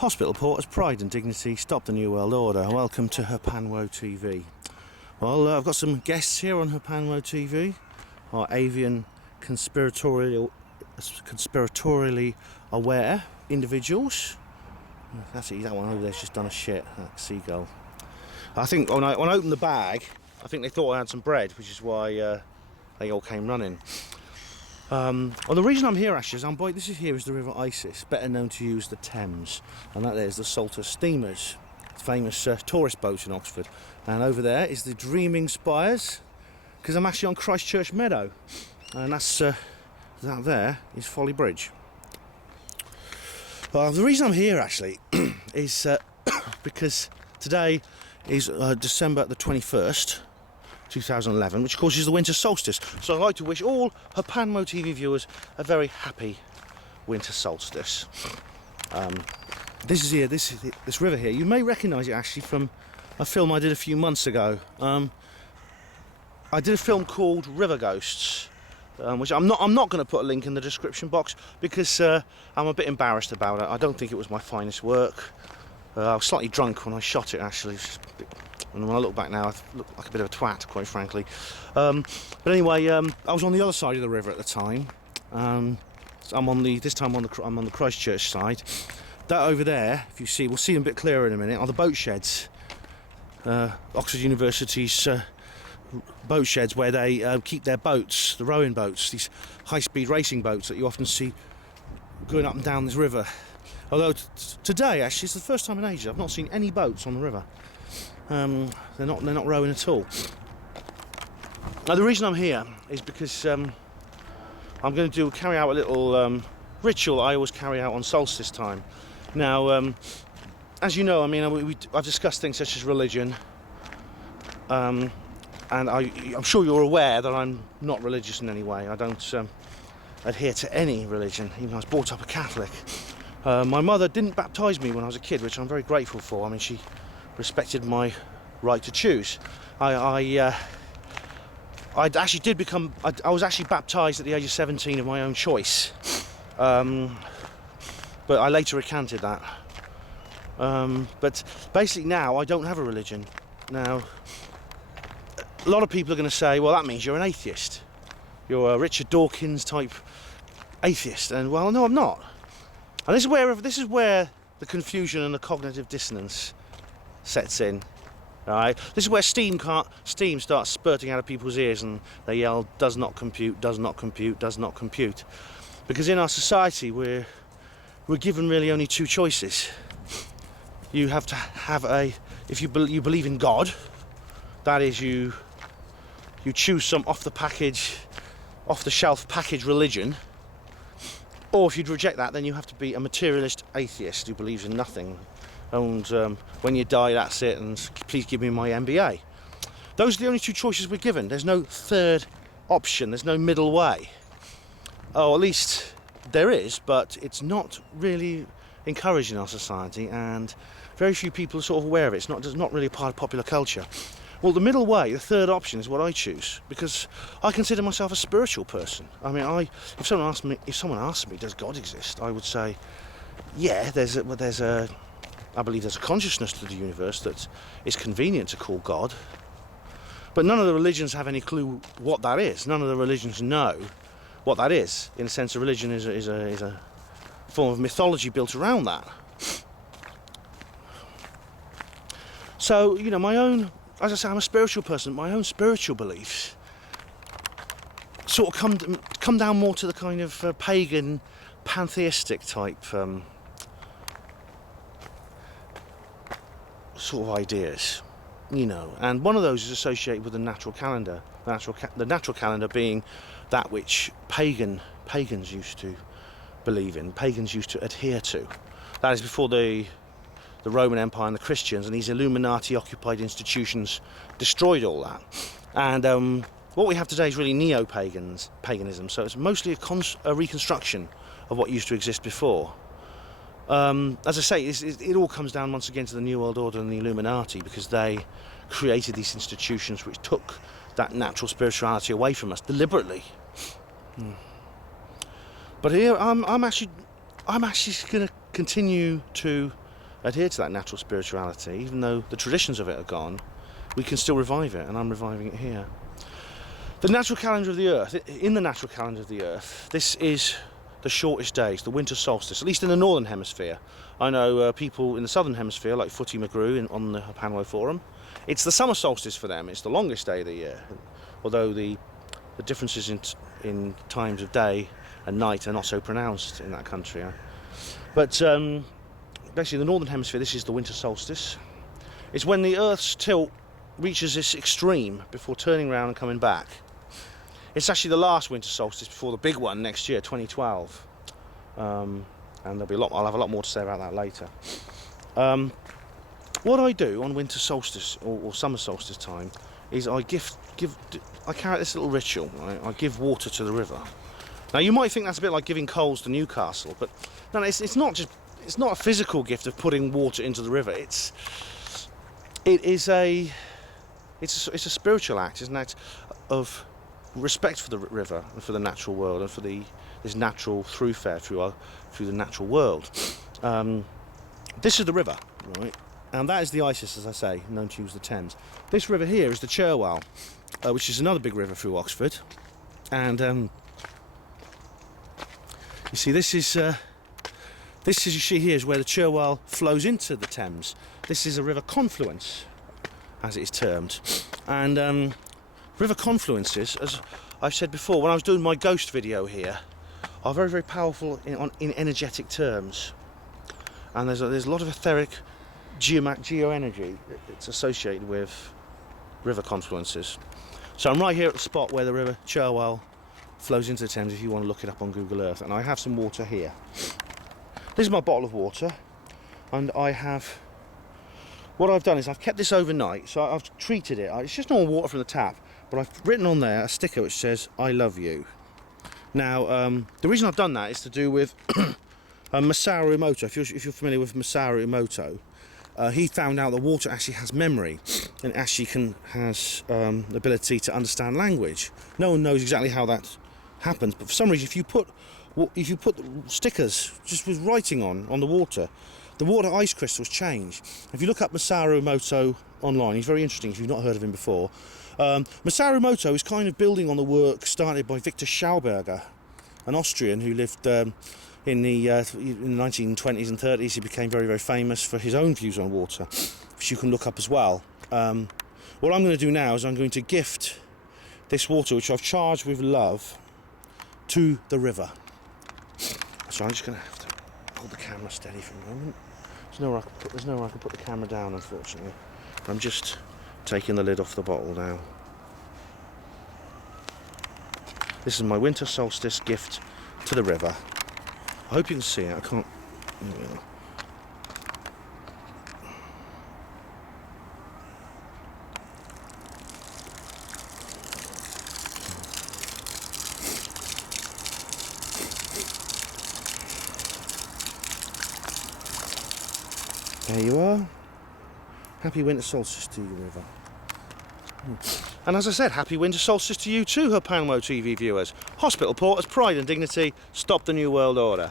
Hospital porters' pride and dignity stop the New World Order. Welcome to Hapanwo TV. Well, I've got some guests here on Hapanwo TV. Our avian conspiratorially aware individuals. That's it, that one over there's just done a shit, that seagull. I think when I opened the bag, I think they thought I had some bread, which is why they all came running. Well, the reason I'm here actually is this here is the River Isis, better known to you as the Thames, and that there's the Salter steamers, famous tourist boats in Oxford, and over there is the Dreaming Spires, because I'm actually on Christchurch Meadow, and that's that there is Folly Bridge. The reason I'm here actually is because today is December the 21st. 2011, which of course is the Winter Solstice. So I'd like to wish all Hapanwo TV viewers a very happy Winter Solstice. This river here, you may recognise it actually from a film I did a few months ago. I did a film called River Ghosts, which I'm not going to put a link in the description box because I'm a bit embarrassed about it. I don't think it was my finest work. I was slightly drunk when I shot it actually. And when I look back now, I look like a bit of a twat, quite frankly. But anyway, I was on the other side of the river at the time. So I'm on the Christchurch side. That over there, if you see, we'll see them a bit clearer in a minute, are the boat sheds. Oxford University's boat sheds where they keep their boats, the rowing boats, these high-speed racing boats that you often see going up and down this river. Although today, actually, it's the first time in ages I've not seen any boats on the river. They're not rowing at all. Now the reason I'm here is because I'm going to carry out a little ritual I always carry out on solstice time. Now, as you know, I mean, I've discussed things such as religion, and I'm sure you're aware that I'm not religious in any way. I don't adhere to any religion, even though I was brought up a Catholic. My mother didn't baptise me when I was a kid, which I'm very grateful for. I mean, she respected my right to choose. I was actually baptised at the age of 17 of my own choice, but I later recanted that. But basically now I don't have a religion. Now a lot of people are going to say, well, that means you're an atheist, you're a Richard Dawkins type atheist, and well, no, I'm not. And this is where the confusion and the cognitive dissonance sets in. Right? This is where steam starts spurting out of people's ears and they yell, does not compute, does not compute, does not compute. Because in our society we're given really only two choices. You have to have if you believe in God, that is you choose some off the shelf package religion, or if you'd reject that, then you have to be a materialist atheist who believes in nothing. And when you die, that's it, and please give me my MBA. Those are the only two choices we're given. There's no third option, there's no middle way. Oh, at least there is, but it's not really encouraged in our society, and very few people are sort of aware of it. It's not really a part of popular culture. Well, the middle way, the third option, is what I choose, because I consider myself a spiritual person. I mean, if someone asked me, does God exist? I would say, yeah, I believe there's a consciousness to the universe that is convenient to call God. But none of the religions have any clue what that is. None of the religions know what that is. In a sense, a religion is a form of mythology built around that. So, you know, as I say, I'm a spiritual person. My own spiritual beliefs sort of come down more to the kind of pagan, pantheistic type sort of ideas, you know, and one of those is associated with the natural calendar. The natural calendar being that which pagans used to believe in, pagans used to adhere to. That is before the Roman Empire and the Christians and these Illuminati-occupied institutions destroyed all that. And what we have today is really neo-paganism. So it's mostly a reconstruction of what used to exist before. As I say, it all comes down once again to the New World Order and the Illuminati, because they created these institutions which took that natural spirituality away from us deliberately. But here I'm actually going to continue to adhere to that natural spirituality, even though the traditions of it are gone, we can still revive it, and I'm reviving it here. The natural calendar of the Earth, in the natural calendar of the Earth, this is the shortest days, the winter solstice, at least in the northern hemisphere. I know people in the southern hemisphere, like Footy McGrew on the Panlo Forum, it's the summer solstice for them. It's the longest day of the year, although the differences in times of day and night are not so pronounced in that country. But basically, the northern hemisphere, this is the winter solstice. It's when the Earth's tilt reaches this extreme before turning around and coming back. It's actually the last winter solstice before the big one next year, 2012. And there'll be I'll have a lot more to say about that later. What I do on winter solstice or summer solstice time is I carry this little ritual. Right? I give water to the river. Now you might think that's a bit like giving coals to Newcastle, but no, it's not a physical gift of putting water into the river. It's a spiritual act. It's an act of respect for the river and for the natural world and for this natural thoroughfare through the natural world. This is the river, right? And that is the Isis, as I say, known to use the Thames. This river here is the Cherwell, which is another big river through Oxford. And you see, this is you see here is where the Cherwell flows into the Thames. This is a river confluence, as it is termed. And river confluences, as I've said before, when I was doing my ghost video here, are very, very powerful in energetic terms. And there's a lot of etheric geoenergy that's associated with river confluences. So I'm right here at the spot where the river Cherwell flows into the Thames, if you want to look it up on Google Earth. And I have some water here. This is my bottle of water, and what I've done is I've kept this overnight, so I've treated it. It's just normal water from the tap, but I've written on there a sticker which says "I love you." Now, the reason I've done that is to do with Masaru Emoto. If you're familiar with Masaru Emoto, he found out that water actually has memory and actually has the ability to understand language. No one knows exactly how that happens, but for some reason, if you put stickers just with writing on the water ice crystals change. If you look up Masaru Emoto online, he's very interesting if you've not heard of him before. Masaru Emoto is kind of building on the work started by Victor Schauberger, an Austrian who lived in the 1920s and 30s. He became very, very famous for his own views on water, which you can look up as well. What I'm going to do now is I'm going to gift this water, which I've charged with love, to the river. So I'm just going to have to hold the camera steady for a moment. There's nowhere I can put the camera down, unfortunately. I'm just taking the lid off the bottle now. This is my winter solstice gift to the river. I hope you can see it. I can't. There we are. There you are. Happy winter solstice to you, river. And as I said, happy winter solstice to you too, Her Panlo TV viewers. Hospital Porters, pride and dignity, stop the New World Order.